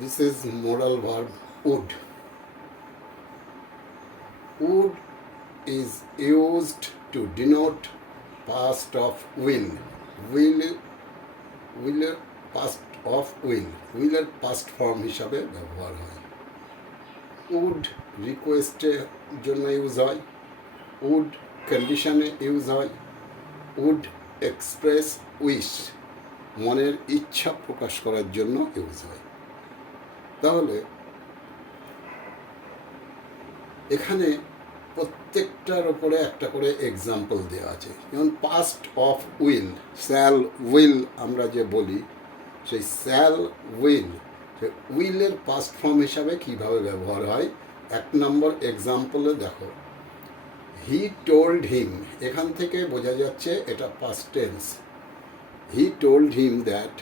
This is modal verb would. Would is used to denote past of will. Will past of will. Will এর past form হিসাবে ব্যবহার হয়। Would রিকোয়েস্টের জন্য use হয়, would কন্ডিশনে use হয়, would এক্সপ্রেস উইশ মনের ইচ্ছা প্রকাশ করার জন্য ইউজ হয়। তাহলে এখানে প্রত্যেকটার ওপরে একটা করে এক্সাম্পল দেওয়া আছে। যেমন past of will, shall will আমরা যে বলি, সেই শ্যাল উইল উইলের পাস্ট ফর্ম হিসাবে কীভাবে ব্যবহার হয় এক নম্বর এক্সাম্পলে দেখো। হি টোল্ড হিম, এখান থেকে বোঝা যাচ্ছে এটা past tense. He told him that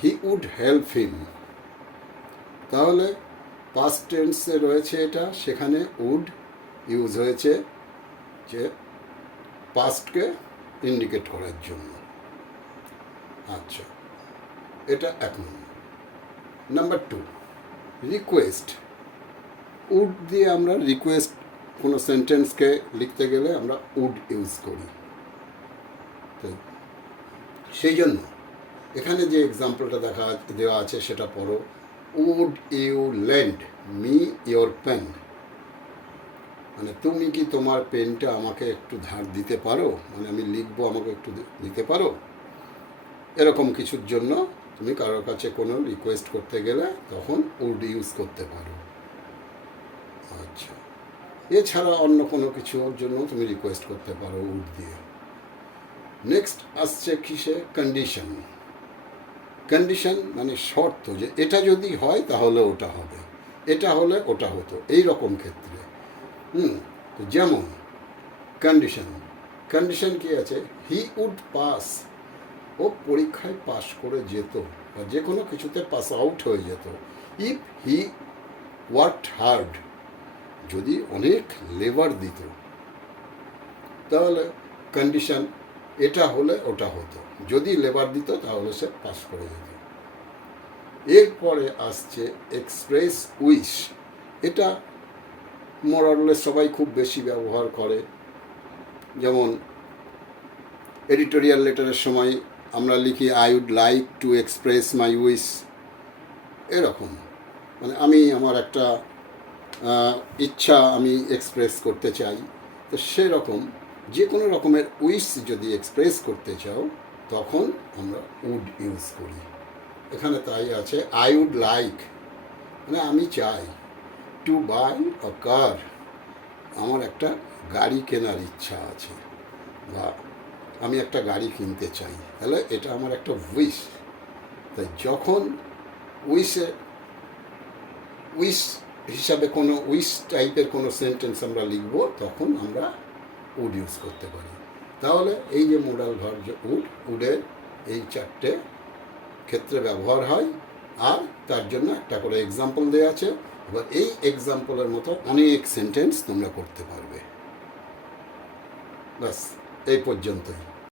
he would help him, তাহলে পাস্ট টেন্সে রয়েছে এটা, সেখানে উড ইউজ হয়েছে যে পাস্টকে ইন্ডিকেট করার জন্য। আচ্ছা, এটা এক নম্বর। Number two, request. উড দিয়ে আমরা রিকোয়েস্ট কোনো সেন্টেন্সকে লিখতে গেলে আমরা উড ইউজ করি। তো সেই জন্য এখানে যে এক্সাম্পলটা দেওয়া আছে সেটা পড়ো। Would you lend me your pen, মানে তুমি কি তোমার পেনটা আমাকে একটু ধার দিতে পারো, মানে আমি লিখবো, আমাকে একটু দিতে পারো, এরকম কিছুর জন্য তুমি কারোর কাছে কোনো রিকোয়েস্ট করতে গেলে তখন উড ইউজ করতে পারো। আচ্ছা, এছাড়া অন্য কোনো কিছুর জন্য তুমি রিকোয়েস্ট করতে পারো উড দিয়ে। নেক্সট আসছে কিসে, কন্ডিশন। কন্ডিশন মানে শর্ত, যে এটা যদি হয় তাহলে ওটা হবে, এটা হলে ওটা হতো, এই রকম ক্ষেত্রে। যেমন কন্ডিশন কি আছে, হি উড পাস, ও পরীক্ষায় পাস করে যেত বা যে কোনো কিছুতে পাস আউট হয়ে যেত। ইফ হি ওয়ার্কড হার্ড, যদি অনেক লেবার দিত, তাহলে কন্ডিশন এটা হলে ওটা হতো, যদি লেবার দিত তাহলে সে পাস করে যেত। এরপরে আসছে এক্সপ্রেস উইশ। এটা মোরাললেস সবাই খুব বেশি ব্যবহার করে। যেমন এডিটোরিয়াল লেটারের সময় আমরা লিখি I would like to express my wish, এরকম, মানে আমি আমার একটা ইচ্ছা আমি এক্সপ্রেস করতে চাই। তো সেরকম যে কোনো রকমের উইশ যদি এক্সপ্রেস করতে চাও তখন আমরা উড ইউজ করি। এখানে তাই আছে আই উড লাইক, মানে আমি চাই, টু বাই আ কার, আমার একটা গাড়ি কেনার ইচ্ছা আছে বা আমি একটা গাড়ি কিনতে চাই, তাহলে এটা আমার একটা উইশ। তাই যখন উইশ হিসাবে কোনো উইশ টাইপের কোনো সেন্টেন্স আমরা লিখব তখন আমরা উড ইউজ করতে পারি। তাহলে এই যে মোডাল ভার্ব যে উডের এই চারটে ক্ষেত্রে ব্যবহার হয়, আর তার জন্য একটা করে এক্সাম্পল দেওয়া আছে। এবার এই এক্সাম্পলের মতো অনেক সেন্টেন্স তোমরা করতে পারবে। ব্যাস এই পর্যন্তই।